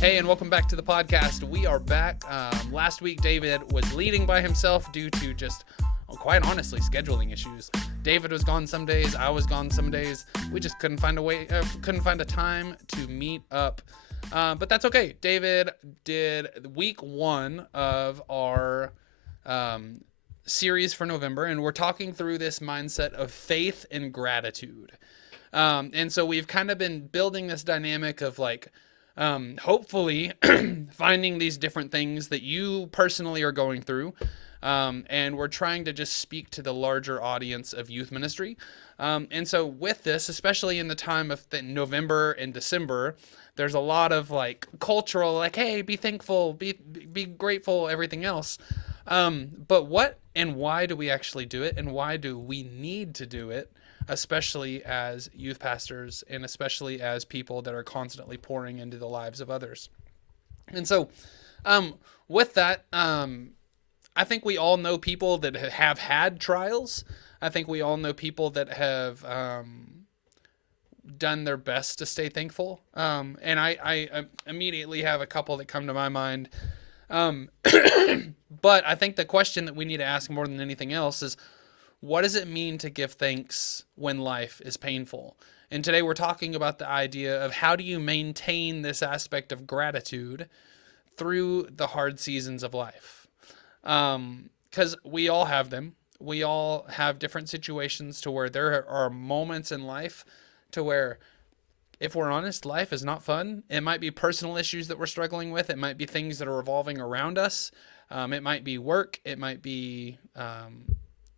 Hey, and welcome back to the podcast. We are back. Last week, David was leading by himself due to just, quite honestly, scheduling issues. David was gone some days. I was gone some days. We just couldn't find a time to meet up. But that's okay. David did week 1 of our series for November, and we're talking through this mindset of faith and gratitude. And so we've kind of been building this dynamic of hopefully finding these different things that you personally are going through. And we're trying to just speak to the larger audience of youth ministry. And so with this, especially in the time of November and December, there's a lot of cultural, hey, be thankful, be grateful, everything else. But what and why do we actually do it? And why do we need to do it? Especially as youth pastors and especially as people that are constantly pouring into the lives of others. And so with that, I think we all know people that have had trials. I think we all know people that have done their best to stay thankful. And I immediately have a couple that come to my mind. But I think the question that we need to ask more than anything else is, what does it mean to give thanks when life is painful? And today we're talking about the idea of how do you maintain this aspect of gratitude through the hard seasons of life? Because we all have them. We all have different situations to where there are moments in life to where, if we're honest, life is not fun. It might be personal issues that we're struggling with. It might be things that are revolving around us. It might be work. It might be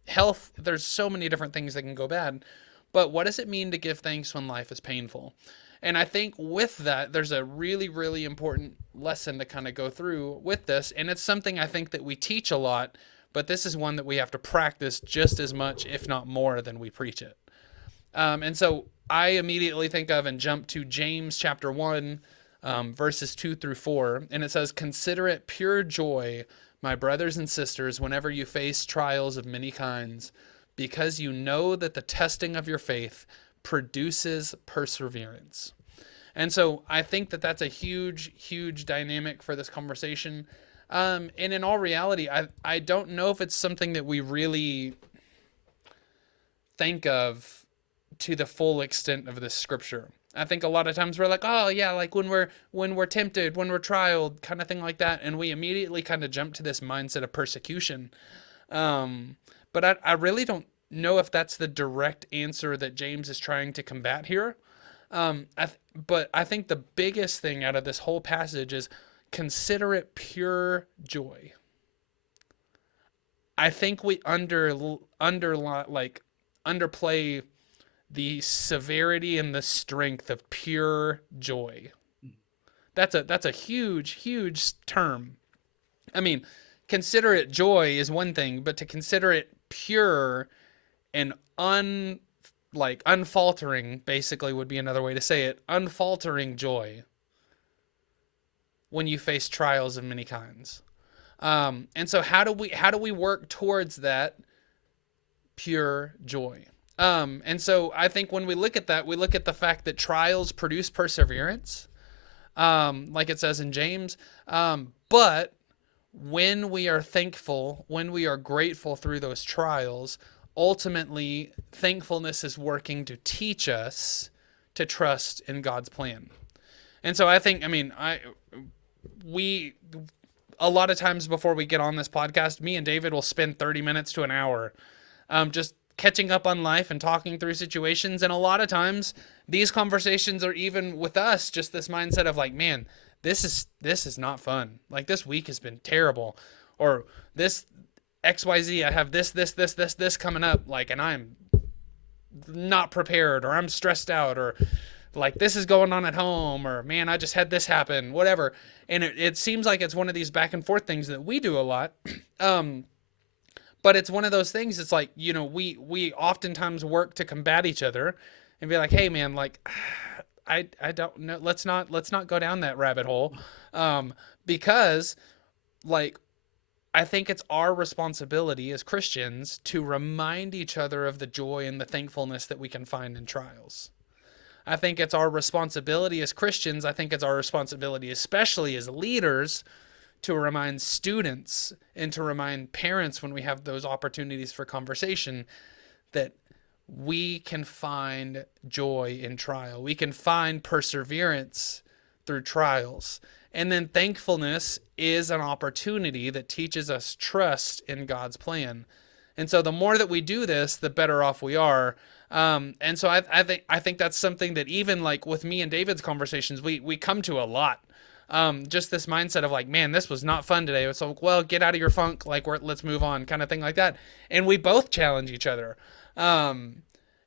health. There's so many different things that can go bad. But what does it mean to give thanks when life is painful? And I think with that, there's a really, really important lesson to kind of go through with this. And it's something I think that we teach a lot, but this is one that we have to practice just as much, if not more, than we preach it. And so I immediately think of and jump to James chapter 1, verses 2 through 4. And it says, "Consider it pure joy, my brothers and sisters, whenever you face trials of many kinds, because you know that the testing of your faith produces perseverance." And so I think that that's a huge, huge dynamic for this conversation. And in all reality, I don't know if it's something that we really think of to the full extent of this scripture. I think a lot of times we're like, oh yeah, like when we're tempted, when we're trialed, kind of thing like that, and we immediately kind of jump to this mindset of persecution. But I really don't know if that's the direct answer that James is trying to combat here. But I think the biggest thing out of this whole passage is consider it pure joy. I think we underplay the severity and the strength of pure joy. That's a huge, huge term. I mean, consider it joy is one thing, but to consider it pure and unfaltering, basically would be another way to say it. Unfaltering joy when you face trials of many kinds. And so how do we work towards that pure joy? And so I think when we look at that, we look at the fact that trials produce perseverance, like it says in James. But when we are thankful, when we are grateful through those trials, ultimately thankfulness is working to teach us to trust in God's plan. And so I think, a lot of times before we get on this podcast, me and David will spend 30 minutes to an hour, just catching up on life and talking through situations. And a lot of times these conversations are even with us, just this mindset of man, this is not fun. This week has been terrible, or this XYZ, I have this coming up, and I'm not prepared, or I'm stressed out, or this is going on at home, or man, I just had this happen, whatever. And it seems like it's one of these back and forth things that we do a lot. But it's one of those things. It's we oftentimes work to combat each other and be like, hey man, I don't know. Let's not go down that rabbit hole. Because I think it's our responsibility as Christians to remind each other of the joy and the thankfulness that we can find in trials. I think it's our responsibility as Christians. I think it's our responsibility, especially as leaders, to remind students and to remind parents when we have those opportunities for conversation that we can find joy in trial. We can find perseverance through trials. And then thankfulness is an opportunity that teaches us trust in God's plan. And so the more that we do this, the better off we are. And so I think that's something that even like with me and David's conversations, we come to a lot. Just this mindset of like, man, this was not fun today. It's like, well, get out of your funk, like let's move on, kind of thing like that. And we both challenge each other. Um,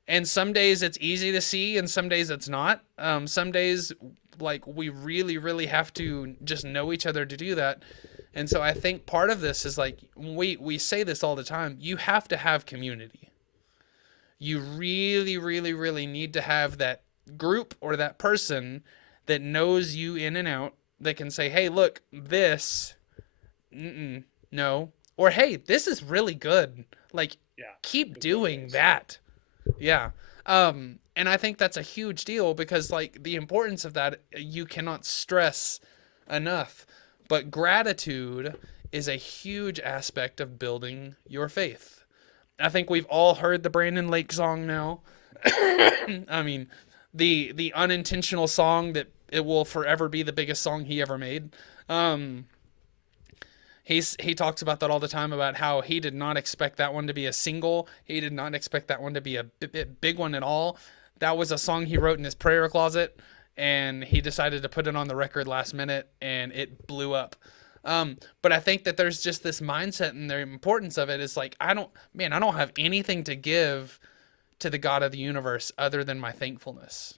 and some days it's easy to see, and some days it's not. Some days like we really, really have to just know each other to do that. And so I think part of this is like we say this all the time. You have to have community. You really, really, really need to have that group or that person that knows you in and out, that can say, hey, look, this, no. Or, hey, this is really good. Like, keep doing that. Yeah. And I think that's a huge deal because, like, the importance of that, you cannot stress enough. But gratitude is a huge aspect of building your faith. I think we've all heard the Brandon Lake song now. I mean, the unintentional song that it will forever be the biggest song he ever made. Um, he talks about that all the time, about how he did not expect that one to be a single. He did not expect that one to be a big one at all. That was a song he wrote in his prayer closet, and he decided to put it on the record last minute, and it blew up. But I think that there's just this mindset, and the importance of it is like, I don't have anything to give to the God of the universe other than my thankfulness,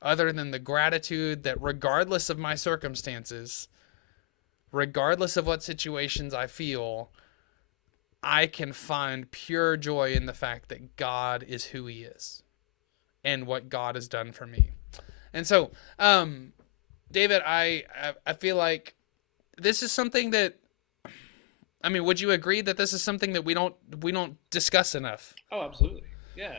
other than the gratitude that regardless of my circumstances, regardless of what situations I feel, I can find pure joy in the fact that God is who he is and what God has done for me. And so, David, I feel like this is something that, I mean, would you agree that this is something that we don't discuss enough? Oh, absolutely. Yeah.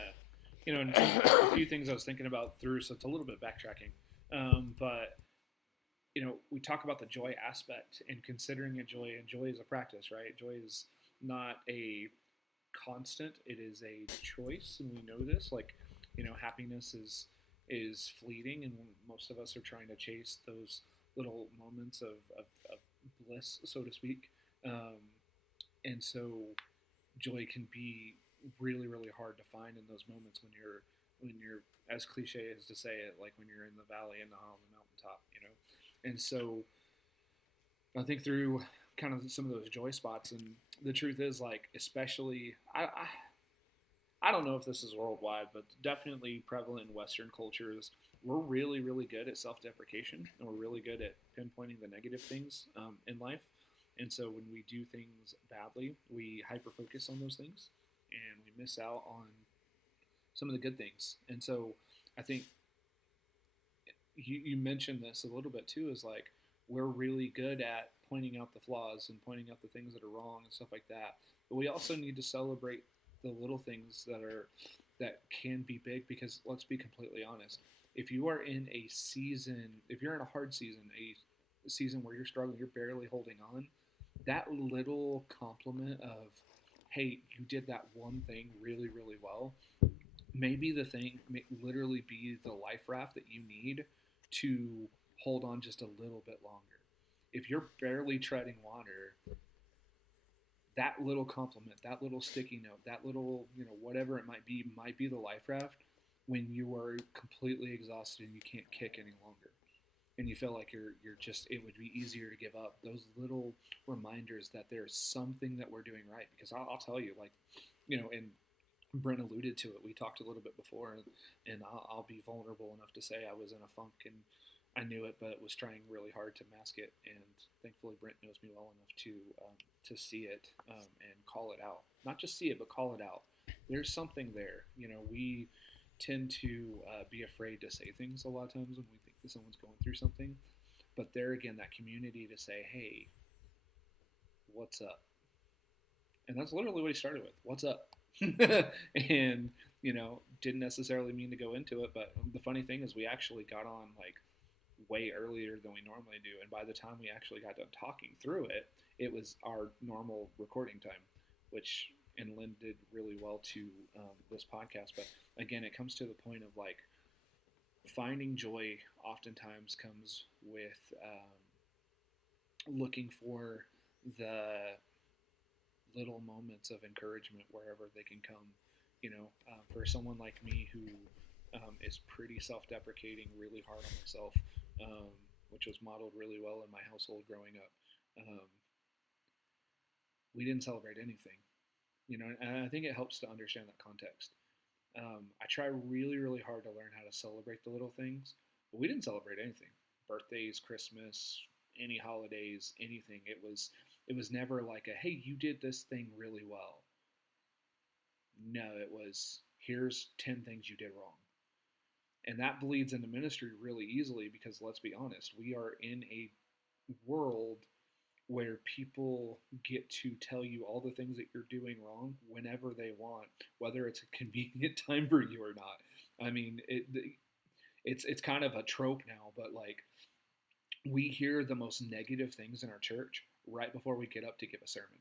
And a few things I was thinking about through, so it's a little bit backtracking. But we talk about the joy aspect and considering it joy, and joy is a practice, right? Joy is not a constant; it is a choice, and we know this. Like, happiness is fleeting, and most of us are trying to chase those little moments of bliss, so to speak. Um, and so, joy can be really, really hard to find in those moments when you're as cliche as to say it, like when you're in the valley and not on the mountaintop. And so I think through kind of some of those joy spots, and the truth is, like, especially I don't know if this is worldwide, but definitely prevalent in Western cultures. We're really, really good at self-deprecation, and we're really good at pinpointing the negative things in life. And so when we do things badly, we hyper focus on those things, and we miss out on some of the good things. And so I think you mentioned this a little bit too, is like we're really good at pointing out the flaws and pointing out the things that are wrong and stuff like that. But we also need to celebrate the little things that can be big, because let's be completely honest. If you are in a season, if you're in a hard season, a season where you're struggling, you're barely holding on, that little compliment of, hey, you did that one thing really, really well, maybe the thing may literally be the life raft that you need to hold on just a little bit longer. If you're barely treading water, that little compliment, that little sticky note, that little, whatever it might be the life raft when you are completely exhausted and you can't kick any longer. And you feel like you're just, it would be easier to give up. Those little reminders that there's something that we're doing right. Because I'll tell you, like, and Brent alluded to it. We talked a little bit before, and I'll be vulnerable enough to say I was in a funk, and I knew it, but was trying really hard to mask it. And thankfully, Brent knows me well enough to see it and call it out. Not just see it, but call it out. There's something there. We tend to be afraid to say things a lot of times when we think that someone's going through something. But there again, that community to say, hey, what's up? And that's literally what he started with. What's up? And didn't necessarily mean to go into it, but the funny thing is we actually got on like way earlier than we normally do, and by the time we actually got done talking through it, it was our normal recording time, which and Lynn did really well to this podcast. But again, it comes to the point of like finding joy oftentimes comes with looking for the little moments of encouragement wherever they can come. For someone like me who is pretty self-deprecating, really hard on myself, which was modeled really well in my household growing up. We didn't celebrate anything, and I think it helps to understand that context. I try really, really hard to learn how to celebrate the little things, but we didn't celebrate anything. Birthdays, Christmas, any holidays, anything. It was never like a, hey, you did this thing really well. No, it was, here's 10 things you did wrong. And that bleeds into ministry really easily because let's be honest, we are in a world where people get to tell you all the things that you're doing wrong whenever they want, whether it's a convenient time for you or not. I mean, it's kind of a trope now, but like we hear the most negative things in our church right before we get up to give a sermon.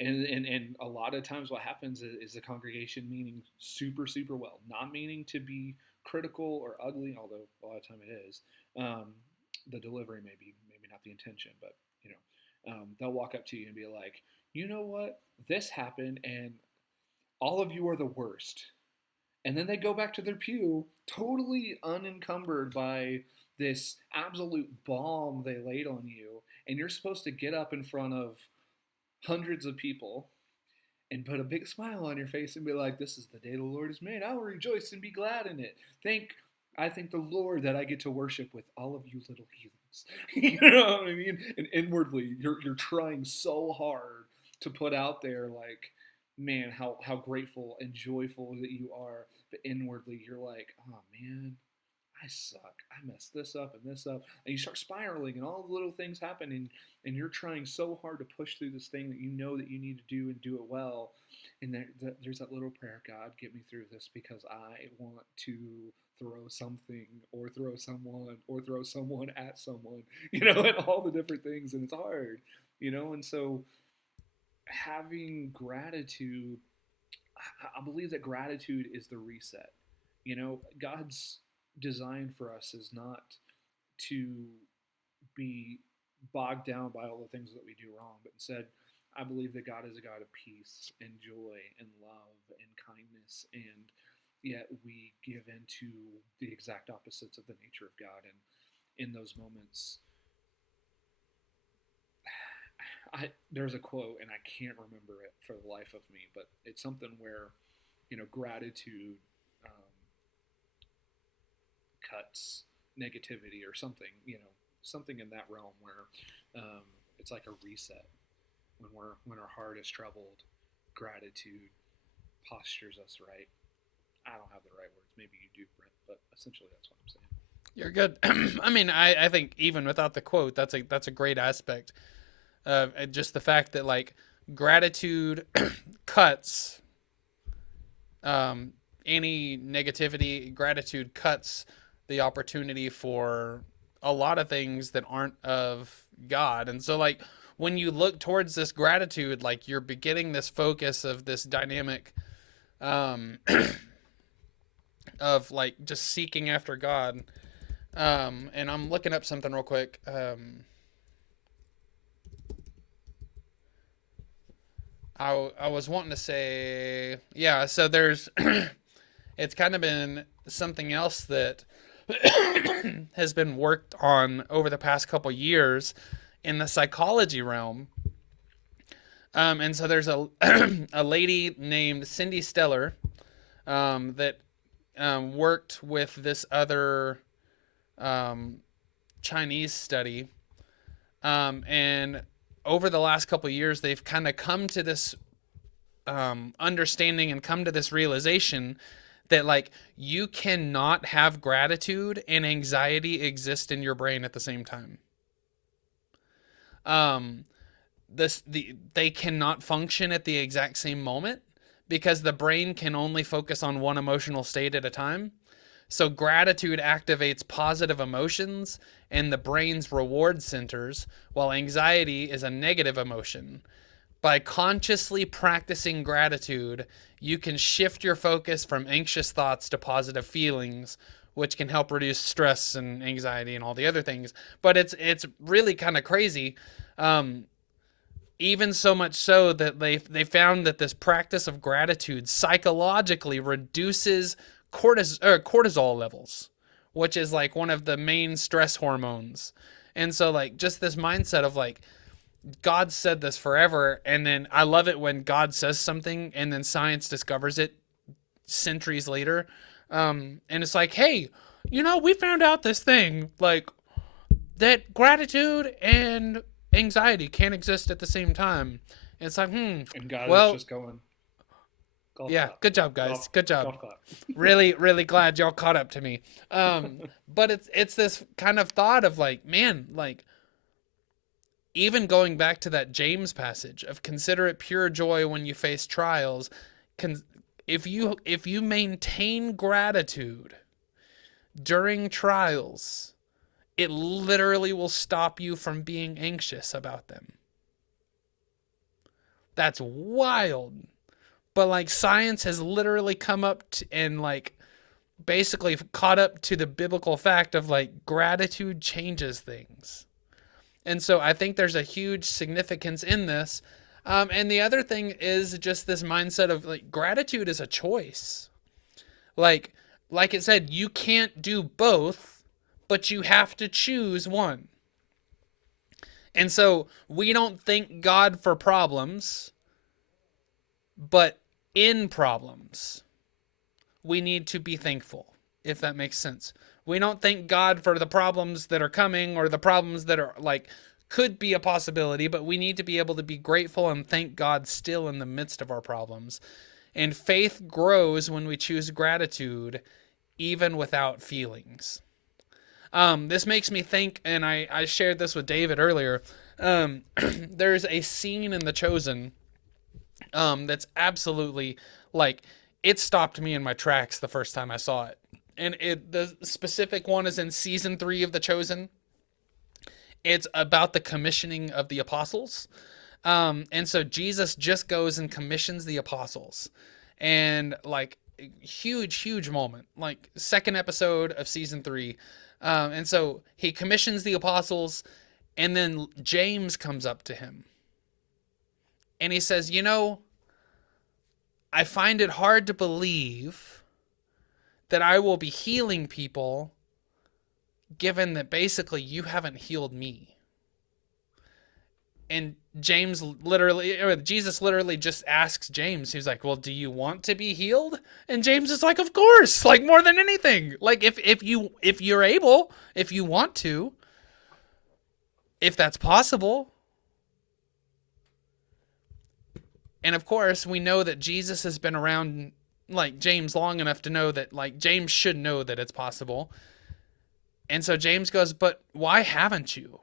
And a lot of times what happens is the congregation meaning super, super well, not meaning to be critical or ugly, although a lot of time it is. The delivery maybe not the intention, but they'll walk up to you and be like, you know what, this happened and all of you are the worst. And then they go back to their pew totally unencumbered by this absolute bomb they laid on you. And you're supposed to get up in front of hundreds of people and put a big smile on your face and be like, this is the day the Lord has made. I will rejoice and be glad in it. I thank the Lord that I get to worship with all of you little heathens. You know what I mean? And inwardly, you're trying so hard to put out there like, man, how grateful and joyful that you are. But inwardly, you're like, oh man, I suck. I messed this up and this up. And you start spiraling and all the little things happen and you're trying so hard to push through this thing that you know that you need to do and do it well. And there's that little prayer, God, get me through this because I want to throw something or throw someone or throw someone at someone, and all the different things. And it's hard, and so having gratitude, I believe that gratitude is the reset. God's design for us is not to be bogged down by all the things that we do wrong, but instead, I believe that God is a God of peace and joy and love and kindness, and yet we give into the exact opposites of the nature of God. And in those moments, there's a quote, and I can't remember it for the life of me, but it's something where, gratitude cuts negativity or something, something in that realm where it's like a reset. When our heart is troubled, gratitude postures us right. I don't have the right words. Maybe you do, Brent, but essentially that's what I'm saying. You're good. I mean, I think even without the quote, that's a great aspect. Just the fact that like gratitude cuts any negativity. Gratitude cuts the opportunity for a lot of things that aren't of God. And so like when you look towards this gratitude, like you're beginning this focus of this dynamic of like just seeking after God. And I'm looking up something real quick. I was wanting to say, yeah, so there's, it's kind of been something else that has been worked on over the past couple years in the psychology realm. And so there's a, a lady named Cindy Stellar that worked with this other Chinese study. And over the last couple of years, they've kind of come to this understanding and come to this realization that like you cannot have gratitude and anxiety exist in your brain at the same time. They cannot function at the exact same moment because the brain can only focus on one emotional state at a time. So gratitude activates positive emotions and the brain's reward centers, while anxiety is a negative emotion. By consciously practicing gratitude, you can shift your focus from anxious thoughts to positive feelings, which can help reduce stress and anxiety and all the other things. But it's really kind of crazy. Um, Even so much so that they found that this practice of gratitude psychologically reduces cortisol levels, which is like one of the main stress hormones. And so like just this mindset of like God said this forever, and then I love it when God says something and then science discovers it centuries later. And it's like, hey, we found out this thing like that gratitude and anxiety can't exist at the same time. And it's like, And God is well, just going, golf yeah, clap, good job, guys. golf, Good job. golf clap. Really, really glad y'all caught up to me. But it's this kind of thought of like, man, like even going back to that James passage of consider it pure joy when you face trials, if you maintain gratitude during trials, it literally will stop you from being anxious about them. That's wild. But like science has literally come up and like basically caught up to the biblical fact of like gratitude changes things. And so I think there's a huge significance in this. And the other thing is just this mindset of like gratitude is a choice. Like it said, you can't do both, but you have to choose one. And so we don't thank God for problems, but in problems, we need to be thankful, if that makes sense. We don't thank God for the problems that are coming or the problems that are like could be a possibility, but we need to be able to be grateful and thank God still in the midst of our problems. And faith grows when we choose gratitude, even without feelings. This makes me think, and I shared this with David earlier. There's a scene in The Chosen that's absolutely like it stopped me in my tracks the first time I saw it. And the specific one is in season 3 of The Chosen. It's about the commissioning of the apostles. And so Jesus just goes and commissions the apostles. And like huge moment, like second episode of season 3. And so he commissions the apostles, and then James comes up to him. And he says, I find it hard to believe that I will be healing people given that basically you haven't healed me. And Jesus literally just asks James, he's like, well, do you want to be healed? And James is like, of course, like more than anything. Like if you're able, if you want to, if that's possible. And of course, we know that Jesus has been around like James long enough to know that like James should know that it's possible. And so James goes, but why haven't you?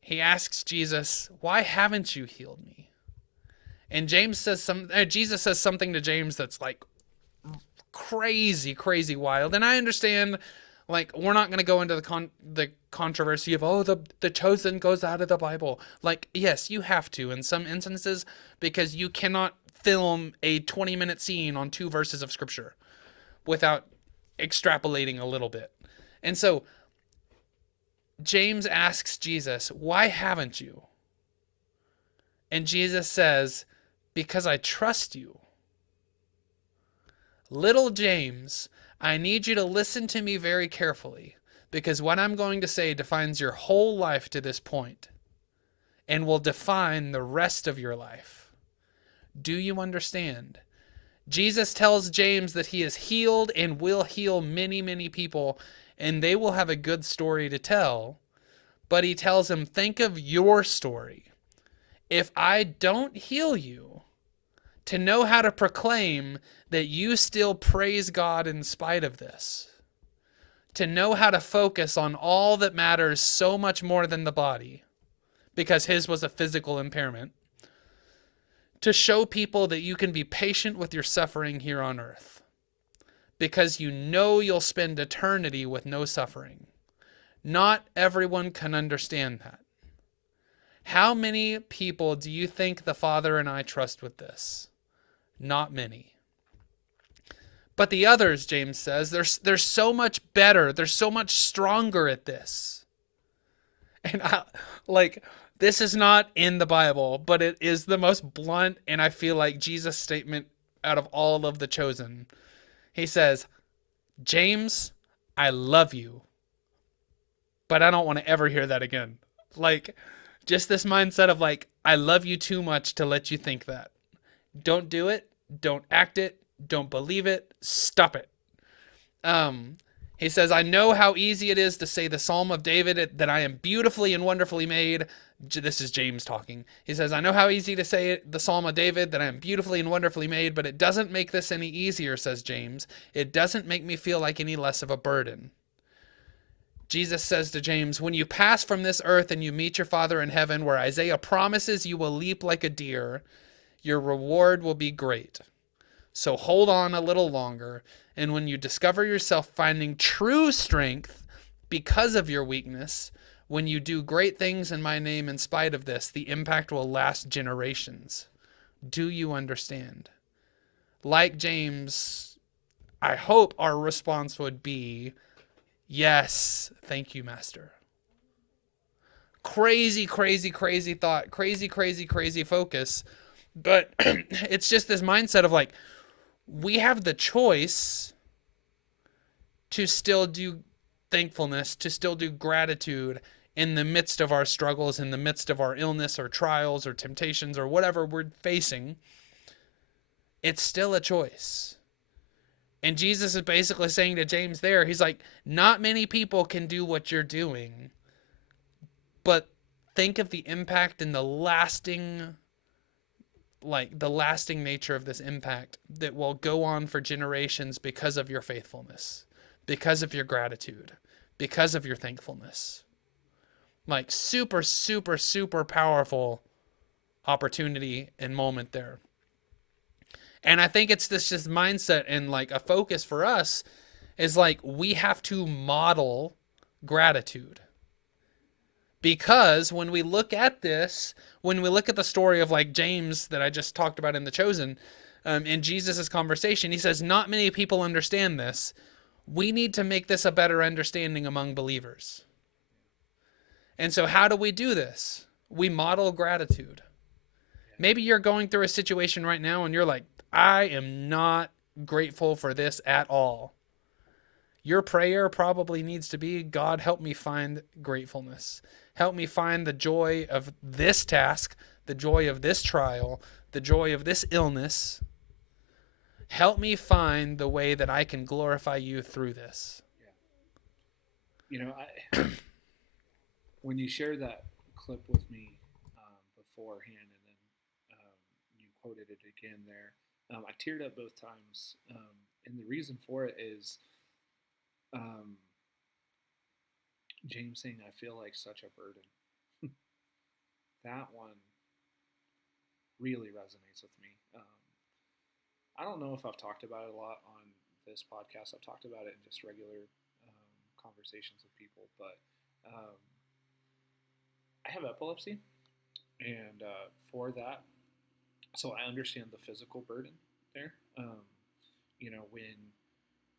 He asks Jesus, why haven't you healed me? And Jesus says something to James that's like crazy wild. And I understand, like, we're not going to go into the controversy of, the Chosen goes out of the Bible. Like, yes, you have to in some instances, because you cannot film a 20-minute scene on 2 verses of scripture without extrapolating a little bit. And so James asks Jesus, why haven't you? And Jesus says, because I trust you. Little James, I need you to listen to me very carefully, because what I'm going to say defines your whole life to this point and will define the rest of your life. Do you understand? Jesus tells James that he is healed and will heal many people, and they will have a good story to tell. But he tells him, think of your story. If I don't heal you, to know how to proclaim that you still praise God in spite of this. To know how to focus on all that matters so much more than the body, because his was a physical impairment. to show people that you can be patient with your suffering here on earth because you know you'll spend eternity with no suffering. Not everyone can understand that. How many people do you think the Father and I trust with this? Not many. But the others, James says, they're so much better. They're so much stronger at this. And this is not in the Bible, but it is the most blunt and I feel like Jesus statement out of all of the chosen. He says, James, I love you, but I don't want to ever hear that again. Like, just this mindset of like, I love you too much to let you think that. Don't do it. Don't act it. Don't believe it. Stop it. He says, I know how easy it is to say the Psalm of David that I am beautifully and wonderfully made. This is James talking. He says, I know how easy to say the Psalm of David that I am beautifully and wonderfully made, but it doesn't make this any easier, says James. It doesn't make me feel like any less of a burden. Jesus says to James, when you pass from this earth and you meet your Father in heaven, where Isaiah promises you will leap like a deer, your reward will be great. So hold on a little longer, and when you discover yourself finding true strength because of your weakness, when you do great things in my name in spite of this, the impact will last generations. Do you understand? Like James, I hope our response would be, yes, thank you, Master. Crazy, crazy, crazy thought, crazy, crazy, crazy focus. But it's just this mindset of like, we have the choice to still do thankfulness, to still do gratitude in the midst of our struggles, in the midst of our illness or trials or temptations or whatever we're facing. It's still a choice. And Jesus is basically saying to James there, he's like, not many people can do what you're doing, but think of the impact and the lasting nature of this impact that will go on for generations because of your faithfulness, because of your gratitude, because of your thankfulness. Like super, super, super powerful opportunity and moment there. And I think it's this just mindset and like a focus for us is like we have to model gratitude. Because when we look at this, when we look at the story of like James that I just talked about in The Chosen, in Jesus' conversation, he says, not many people understand this. We need to make this a better understanding among believers. And so how do we do this? We model gratitude. Maybe you're going through a situation right now and you're like, I am not grateful for this at all. Your prayer probably needs to be, God, help me find gratefulness. Help me find the joy of this task, the joy of this trial, the joy of this illness. Help me find the way that I can glorify you through this. Yeah. You know, when you shared that clip with me beforehand, and then you quoted it again there, I teared up both times. And the reason for it is James saying, I feel like such a burden. That one really resonates with me. I don't know if I've talked about it a lot on this podcast. I've talked about it in just regular conversations with people, but I have epilepsy, and for that, so I understand the physical burden there. You know, when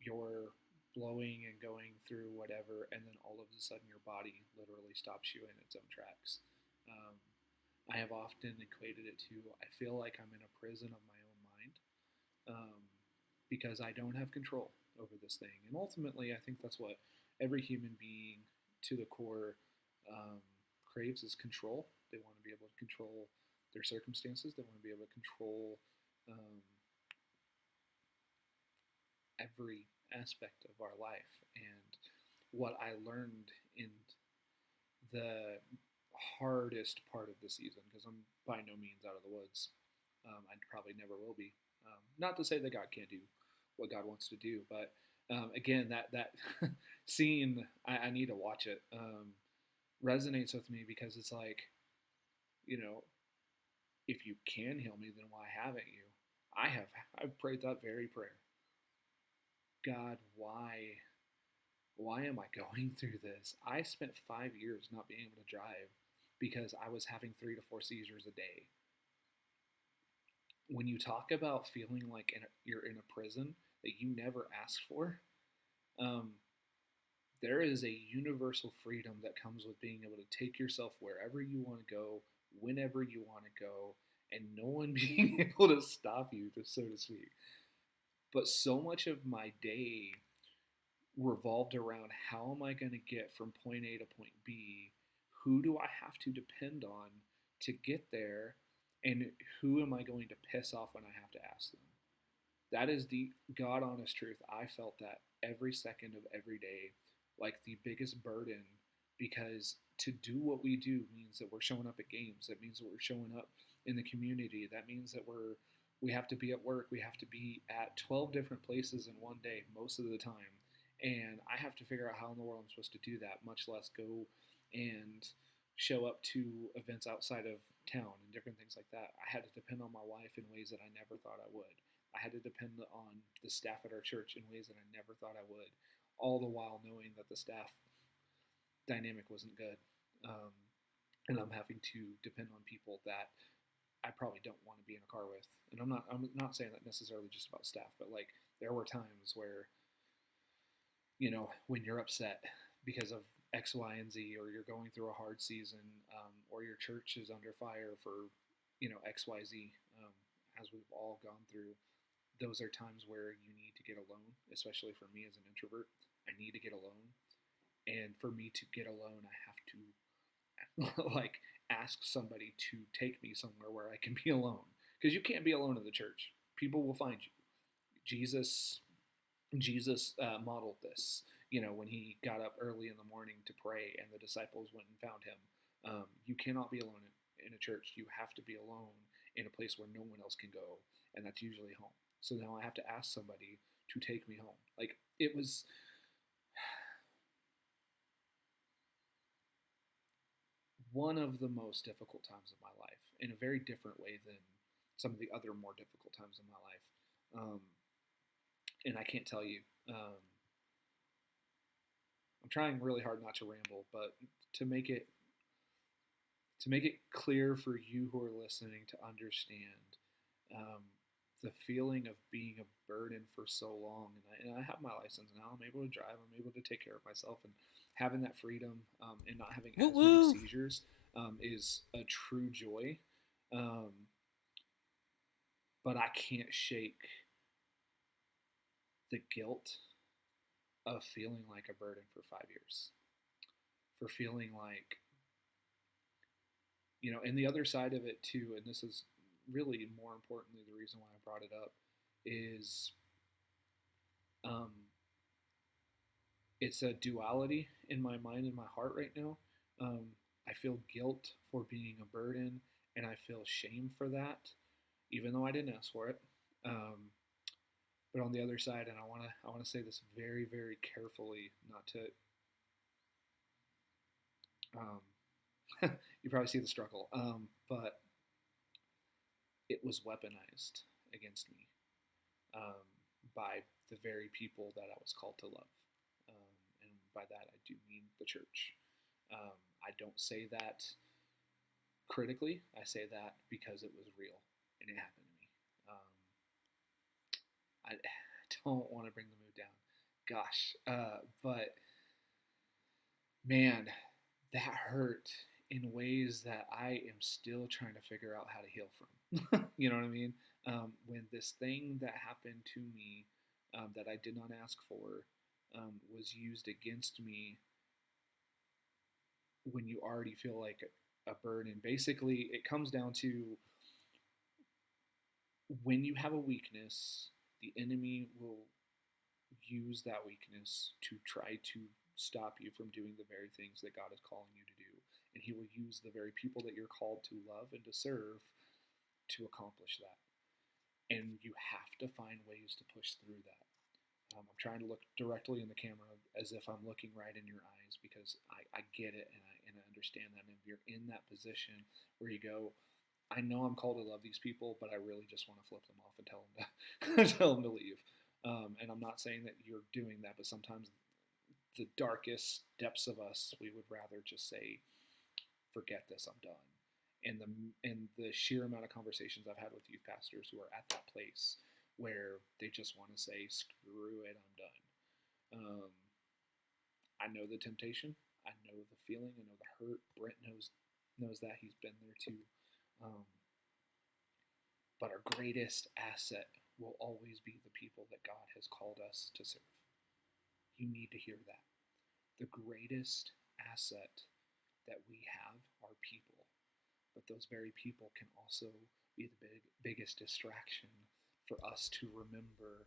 you're blowing and going through whatever, and then all of a sudden your body literally stops you in its own tracks. I have often equated it to, I feel like I'm in a prison of my own mind because I don't have control over this thing. And ultimately, I think that's what every human being to the core craves is control. They want to be able to control their circumstances. They want to be able to control every aspect of our life. And what I learned in the hardest part of the season, because I'm by no means out of the woods, I probably never will be. Not to say that God can't do what God wants to do, but again, that scene, I need to watch it, resonates with me because it's like, you know, If you can heal me, then why haven't you? I've prayed that very prayer. God, why am I going through this? I spent 5 years not being able to drive because I was having 3 to 4 seizures a day. When you talk about feeling like you're in a prison that you never asked for, um, there is a universal freedom that comes with being able to take yourself wherever you want to go, whenever you want to go, and no one being able to stop you, so to speak. But so much of my day revolved around how am I going to get from point A to point B? Who do I have to depend on to get there? And who am I going to piss off when I have to ask them? That is the God honest truth. I felt that every second of every day, like the biggest burden, because to do what we do means that we're showing up at games. That means that we're showing up in the community. That means that we have to be at work. We have to be at 12 different places in one day most of the time. And I have to figure out how in the world I'm supposed to do that, much less go and show up to events outside of town and different things like that. I had to depend on my wife in ways that I never thought I would. I had to depend on the staff at our church in ways that I never thought I would, all the while knowing that the staff dynamic wasn't good. And I'm having to depend on people that I probably don't want to be in a car with. And I'm not saying that necessarily just about staff, but like there were times where, when you're upset because of X, Y, and Z, or you're going through a hard season, or your church is under fire for, X, Y, Z, as we've all gone through, those are times where you need to get alone, especially for me as an introvert. I need to get alone. And for me to get alone, I have to like ask somebody to take me somewhere where I can be alone. Because you can't be alone in the church. People will find you. Jesus modeled this, when he got up early in the morning to pray and the disciples went and found him. You cannot be alone in a church. You have to be alone in a place where no one else can go, and that's usually home. So now I have to ask somebody to take me home. Like, it was one of the most difficult times of my life in a very different way than some of the other more difficult times in my life. And I can't tell you, I'm trying really hard not to ramble, but to make it clear for you who are listening to understand, the feeling of being a burden for so long, and I have my license now. I'm able to drive. I'm able to take care of myself, and having that freedom, and not having as many seizures, is a true joy. But I can't shake the guilt of feeling like a burden for 5 years, for feeling like, and the other side of it too, and this is really more importantly the reason why I brought it up, is it's a duality in my mind and my heart right now. I feel guilt for being a burden, and I feel shame for that, even though I didn't ask for it. But on the other side, and I wanna say this very, very carefully, not to. You probably see the struggle, but it was weaponized against me, by the very people that I was called to love, and by that I do mean the church. I don't say that critically. I say that because it was real and it happened to me. I don't want to bring the mood down, gosh, but man, that hurt in ways that I am still trying to figure out how to heal from. You know what I mean? When this thing that happened to me, that I did not ask for, was used against me, when you already feel like a burden. Basically, it comes down to, when you have a weakness, the enemy will use that weakness to try to stop you from doing the very things that God is calling you to do. And he will use the very people that you're called to love and to serve to accomplish that. And you have to find ways to push through that. I'm trying to look directly in the camera as if I'm looking right in your eyes, because I get it, and I understand that. And if you're in that position where you go, I know I'm called to love these people, but I really just want to flip them off and tell them to tell them to leave. And I'm not saying that you're doing that, but sometimes the darkest depths of us, we would rather just say, "Forget this, I'm done." And the sheer amount of conversations I've had with youth pastors who are at that place where they just want to say, "Screw it, I'm done." I know the temptation. I know the feeling. I know the hurt. Brent knows that he's been there too. Um, but our greatest asset will always be the people that God has called us to serve. You need to hear that. The greatest asset that we have are people, but those very people can also be the biggest distraction for us to remember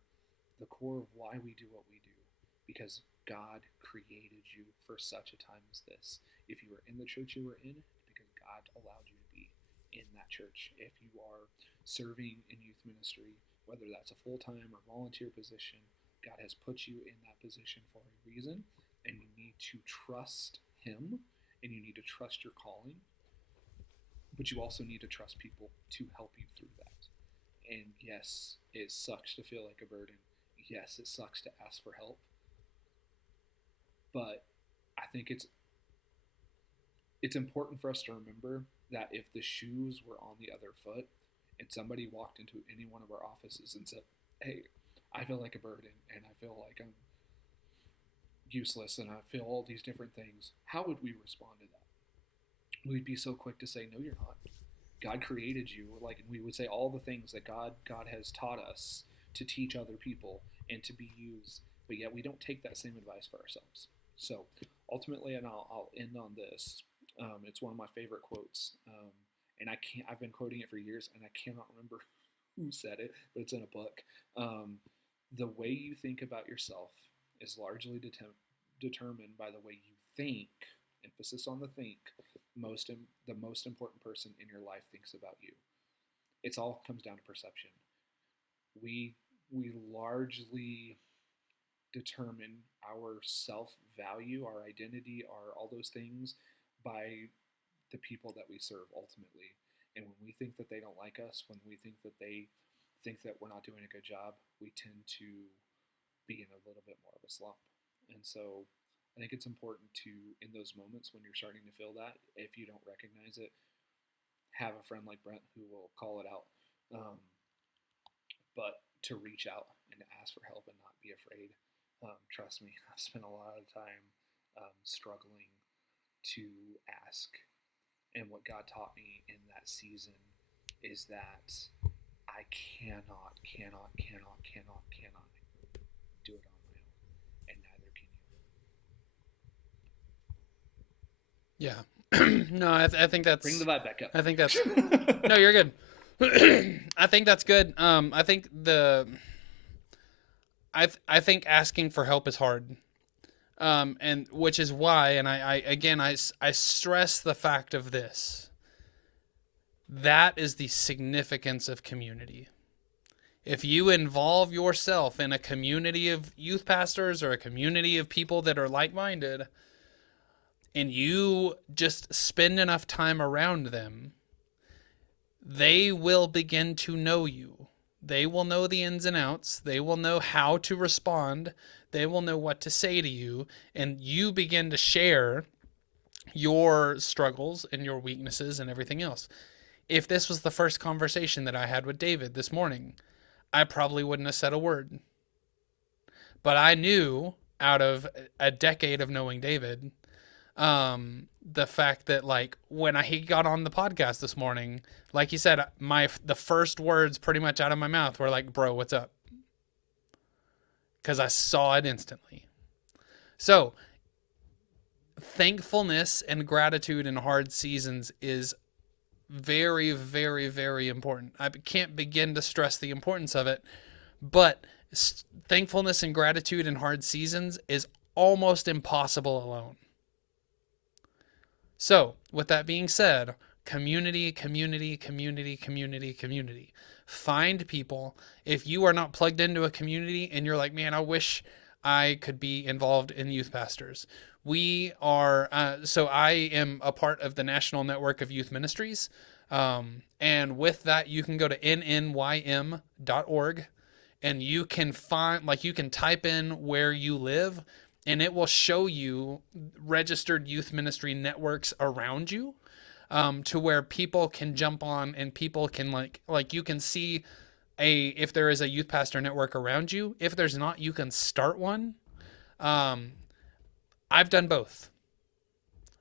the core of why we do what we do, because God created you for such a time as this. If you were in the church you were in, it's because God allowed you to be in that church. If you are serving in youth ministry, whether that's a full-time or volunteer position, God has put you in that position for a reason, and you need to trust Him, and you need to trust your calling, but you also need to trust people to help you through that. And yes, it sucks to feel like a burden. Yes, it sucks to ask for help. But I think it's important for us to remember that if the shoes were on the other foot and somebody walked into any one of our offices and said, "Hey, I feel like a burden and I feel like I'm useless and I feel all these different things," how would we respond to that? We'd be so quick to say, "No, you're not. God created you." Like, we would say all the things that God has taught us to teach other people and to be used, but yet we don't take that same advice for ourselves. So ultimately, and I'll end on this. It's one of my favorite quotes, and I've been quoting it for years, and I cannot remember who said it, but it's in a book. The way you think about yourself is largely determined by the way you think. Emphasis on the think. The most important person in your life thinks about you. It's all comes down to perception. We largely determine our self-value, our identity, all those things by the people that we serve ultimately. And when we think that they don't like us, when we think that they think that we're not doing a good job, we tend to be in a little bit more of a slump. And so I think it's important to, in those moments when you're starting to feel that, if you don't recognize it, have a friend like Brent who will call it out. But to reach out and to ask for help and not be afraid. Trust me, I've spent a lot of time struggling to ask. And what God taught me in that season is that I cannot do it on my own, and neither can you. Yeah. No, I think that's. Bring the vibe back up. I think that's. No, you're good. I think that's good. I think I think asking for help is hard. And which is why, and I stress the fact of this. That is the significance of community. If you involve yourself in a community of youth pastors or a community of people that are like-minded, and you just spend enough time around them, they will begin to know you. They will know the ins and outs. They will know how to respond. They will know what to say to you. And you begin to share your struggles and your weaknesses and everything else. If this was the first conversation that I had with David this morning, I probably wouldn't have said a word. But I knew, out of a decade of knowing David, the fact that, like, when he got on the podcast this morning, like he said, the first words pretty much out of my mouth were like, "Bro, what's up?" Because I saw it instantly. So thankfulness and gratitude in hard seasons is very, very, very important. I can't begin to stress the importance of it, but thankfulness and gratitude in hard seasons is almost impossible alone. So, with that being said, community. Find people. If you are not plugged into a community and you're like, "Man, I wish I could be involved in youth pastors." We are, so I am a part of the National Network of Youth Ministries. And with that, you can go to nnym.org, and you can find, like, you can type in where you live, and it will show you registered youth ministry networks around you, to where people can jump on, and people can, like you can see if there is a youth pastor network around you. If there's not, you can start one. um, I've done both.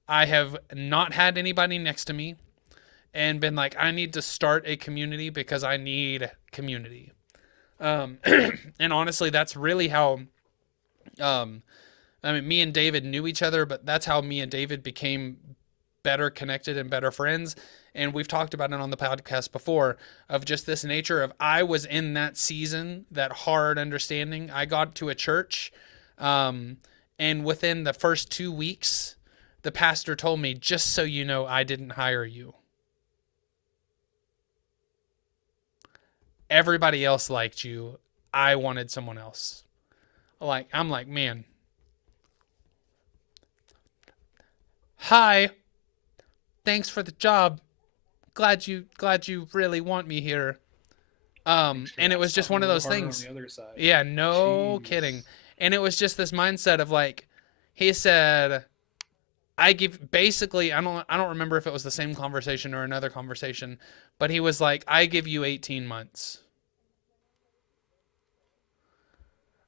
I have not had anybody next to me and been like, I need to start a community because I need community. um, and honestly, that's really how, um, I mean, me and David knew each other, but that's how me and David became better connected and better friends. And we've talked about it on the podcast before, of just this nature of, I was in that season, that hard understanding. I got to a church, um, and within the first 2 weeks, the pastor told me, just so you know, I didn't hire you. Everybody else liked you. I wanted someone else. Like, I'm like, man, hi, thanks for the job. Glad you really want me here. Thanks for And it that. was just Something a one of little those harder on things. the other side. Yeah, no kidding. Jeez. And it was just this mindset of like, he said, I give, basically, I don't remember if it was the same conversation or another conversation, but he was like, I give you 18 months.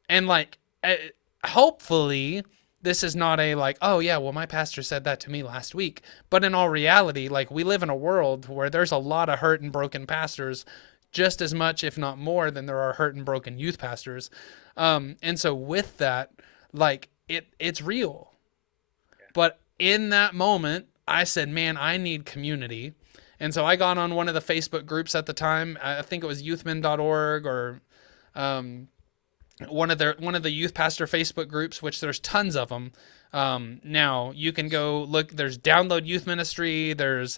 And like, hopefully this is not a like, oh yeah, well my pastor said that to me last week. But in all reality, like, we live in a world where there's a lot of hurt and broken pastors, just as much, if not more, than there are hurt and broken youth pastors. And so with that, like, it's real. But in that moment, I said, man, I need community. And so I got on one of the Facebook groups at the time. I think it was youthman.org, or um, one of the youth pastor Facebook groups, which there's tons of them. Now you can go look. There's Download Youth Ministry. There's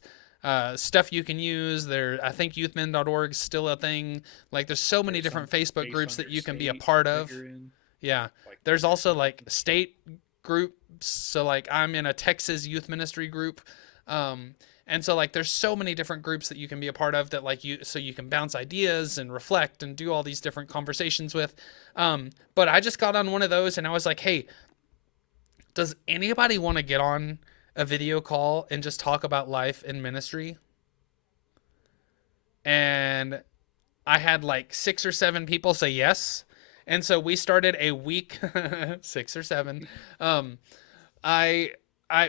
stuff you can use. I think youthman.org is still a thing. Like, there's so many There's some different Facebook based groups on that your you can be a state part that of. you're in. Yeah. Like There's there's also some like state groups. So like, I'm in a Texas youth ministry group. And so like, there's so many different groups that you can be a part of, that like, so you can bounce ideas and reflect and do all these different conversations with. But I just got on one of those, and I was like, hey, does anybody want to get on a video call and just talk about life and ministry? And I had like 6 or 7 people say yes. And so we started a week, 6 or 7. Um, I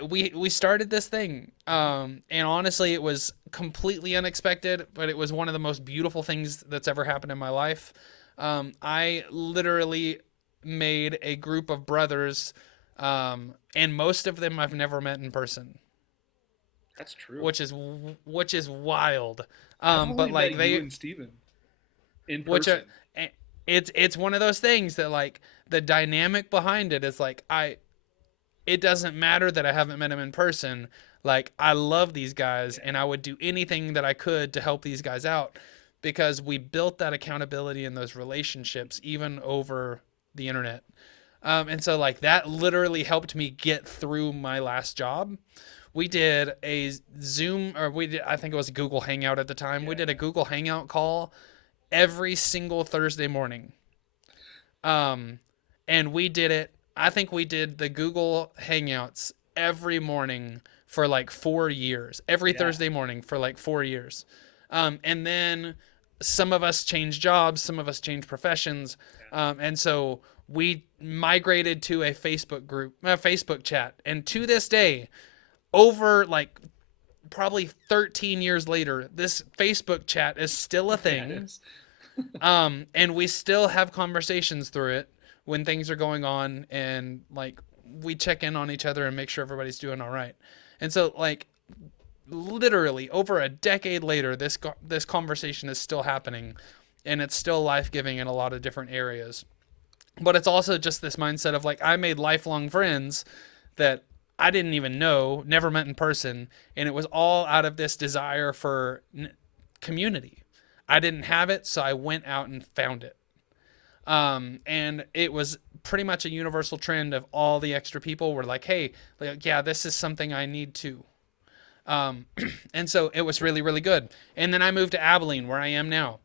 we started this thing, and honestly, it was completely unexpected, but it was one of the most beautiful things that's ever happened in my life. I literally made a group of brothers, and most of them I've never met in person, That's true. which is which is wild. I've But only like, met you they, and Steven in which are, person. it's one of those things that, like, the dynamic behind it is like, it doesn't matter that I haven't met him in person. Like, I love these guys, Yeah. and I would do anything that I could to help these guys out, because we built that accountability in those relationships, even over the internet. And so like, that literally helped me get through my last job. We did a Zoom, or I think it was Google Hangout at the time. We Yeah. did a Google Hangout call every single Thursday morning. Um, and we did it. I think we did the Google Hangouts every morning for like 4 years. Every Yeah. Thursday morning for like 4 years. And then some of us changed jobs, some of us changed professions, and so we migrated to a Facebook group, a Facebook chat, and to this day, over like probably 13 years later, this Facebook chat is still a Yeah, it thing. is. And we still have conversations through it when things are going on, and like, we check in on each other and make sure everybody's doing all right. And so like, literally over a decade later, this conversation is still happening, and it's still life-giving in a lot of different areas. But it's also just this mindset of like, I made lifelong friends that I didn't even know, never met in person, and it was all out of this desire for community. I didn't have it, so I went out and found it. And it was pretty much a universal trend of all the extra people were like, hey, like, yeah, this is something I need too. Um, and so it was really, really good. And then I moved to Abilene, where I am now,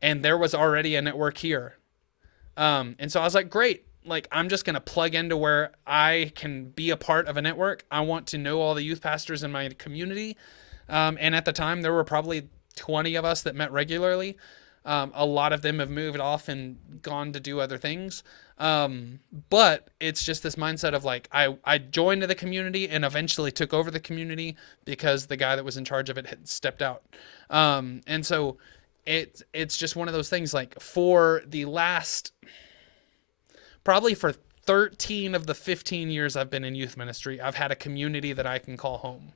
and there was already a network here. And so I was like, great. Like, I'm just going to plug into where I can be a part of a network. I want to know all the youth pastors in my community. And at the time, there were probably 20 of us that met regularly. A lot of them have moved off and gone to do other things. But it's just this mindset of like, I joined the community and eventually took over the community because the guy that was in charge of it had stepped out. And so it's just one of those things like for the last, probably for 13 of the 15 years I've been in youth ministry, I've had a community that I can call home.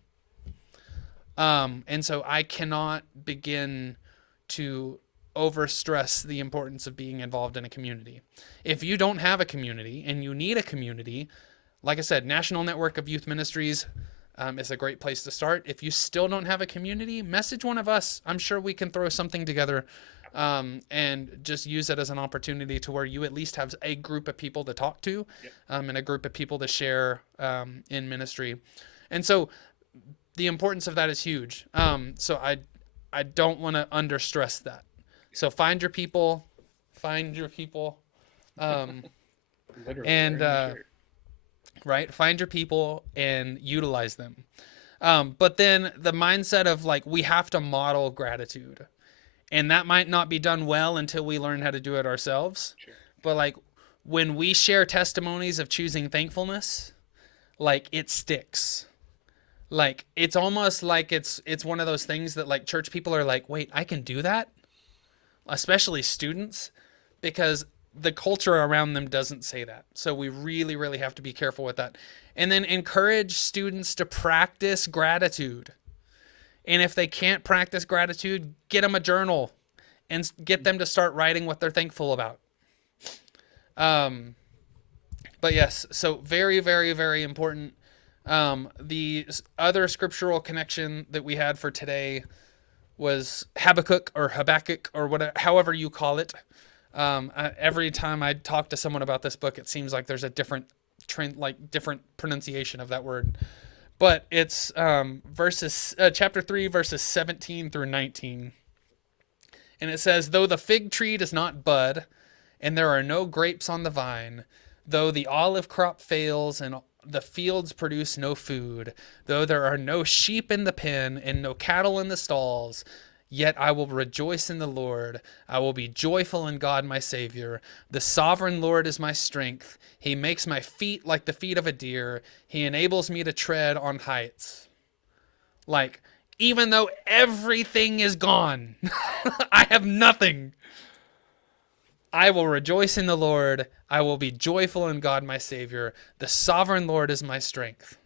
And so I cannot begin to overstress the importance of being involved in a community. If you don't have a community and you need a community, like I said, National Network of Youth Ministries is a great place to start. If you still don't have a community, message one of us. I'm sure we can throw something together and just use it as an opportunity to where you at least have a group of people to talk to and a group of people to share in ministry. And so the importance of that is huge. So I don't want to understress that. So find your people, Literally, and right, find your people and utilize them. But then the mindset of like we have to model gratitude, and that might not be done well until we learn how to do it ourselves. Sure. But like when we share testimonies of choosing thankfulness, like it sticks. Like it's almost like it's one of those things that like church people are like, wait, I can do that, especially students, because the culture around them doesn't say that. So we really, really have to be careful with that. And then encourage students to practice gratitude. And if they can't practice gratitude, get them a journal and get them to start writing what they're thankful about. But yes, so very, very, very important. The other scriptural connection that we had for today was Habakkuk or whatever, however you call it. Every time I talk to someone about this book, it seems like there's a different trend, like different pronunciation of that word. But it's chapter 3, verses 17 through 19. And it says, though the fig tree does not bud, and there are no grapes on the vine, though the olive crop fails and the fields produce no food, though there are no sheep in the pen and no cattle in the stalls, yet I will rejoice in the Lord. I will be joyful in God my Savior. The sovereign Lord is my strength. He makes my feet like the feet of a deer. He enables me to tread on heights. Like, even though everything is gone, I have nothing. I will rejoice in the Lord. I will be joyful in God my Savior. The sovereign Lord is my strength.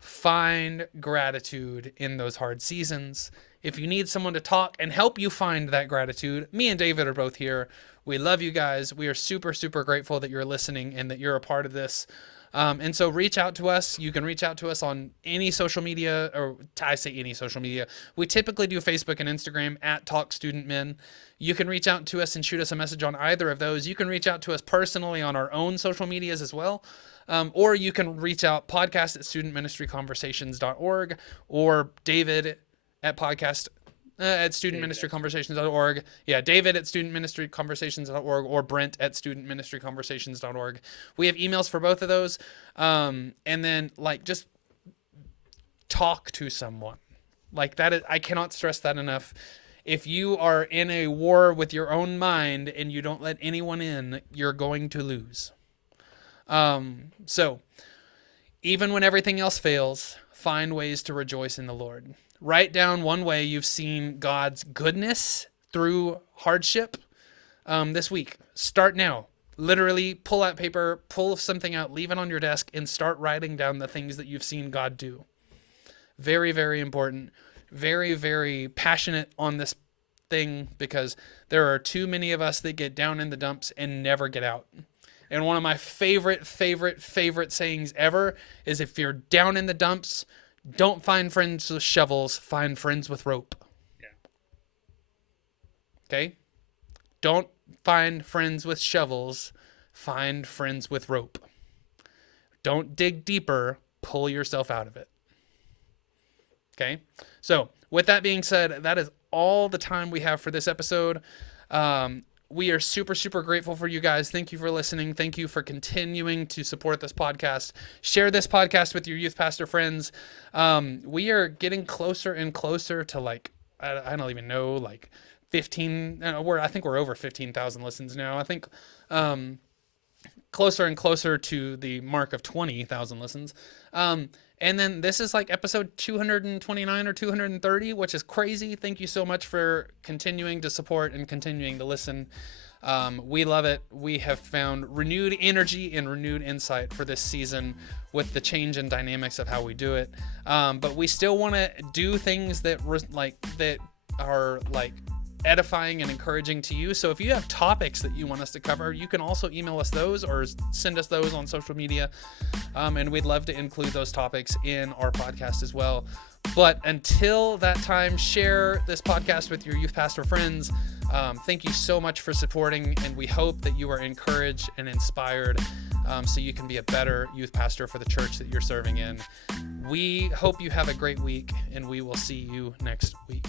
Find gratitude in those hard seasons. If you need someone to talk and help you find that gratitude, me and David are both here. We love you guys. We are super, super grateful that you're listening and that you're a part of this. And so reach out to us. You can reach out to us on any social media, or I say any social media. We typically do Facebook and Instagram at Talk Student Men. You can reach out to us and shoot us a message on either of those. You can reach out to us personally on our own social medias as well. Or you can reach out podcast at studentministryconversations.org, or David at podcast at studentministryconversations.org. Yeah, David at studentministryconversations.org, or Brent at studentministryconversations.org. We have emails for both of those. And then like just talk to someone. Like that is, I cannot stress that enough. If you are in a war with your own mind and you don't let anyone in, you're going to lose. So even when everything else fails, find ways to rejoice in the Lord. Write down one way you've seen God's goodness through hardship this week. Start now. Literally pull out paper, pull something out, leave it on your desk, and start writing down the things that you've seen God do. Very, very important. Very, very passionate on this thing, because there are too many of us that get down in the dumps and never get out. And one of my favorite sayings ever is, if you're down in the dumps, don't find friends with shovels, find friends with rope. Yeah. Okay? Don't find friends with shovels, find friends with rope. Don't dig deeper, pull yourself out of it. Okay. So with that being said, that is all the time we have for this episode. We are super, super grateful for you guys. Thank you for listening. Thank you for continuing to support this podcast. Share this podcast with your youth pastor friends. We are getting closer and closer to, like, I don't even know, like 15. I think we're over 15,000 listens now. I think closer and closer to the mark of 20,000 listens. And then this is like episode 229 or 230, which is crazy. Thank you so much for continuing to support and continuing to listen. We love it. We have found renewed energy and renewed insight for this season with the change in dynamics of how we do it. But we still want to do things that are edifying and encouraging to you. So if you have topics that you want us to cover, you can also email us those or send us those on social media. And we'd love to include those topics in our podcast as well. But until that time, share this podcast with your youth pastor friends. Thank you so much for supporting, and we hope that you are encouraged and inspired so you can be a better youth pastor for the church that you're serving in. We hope you have a great week, and we will see you next week.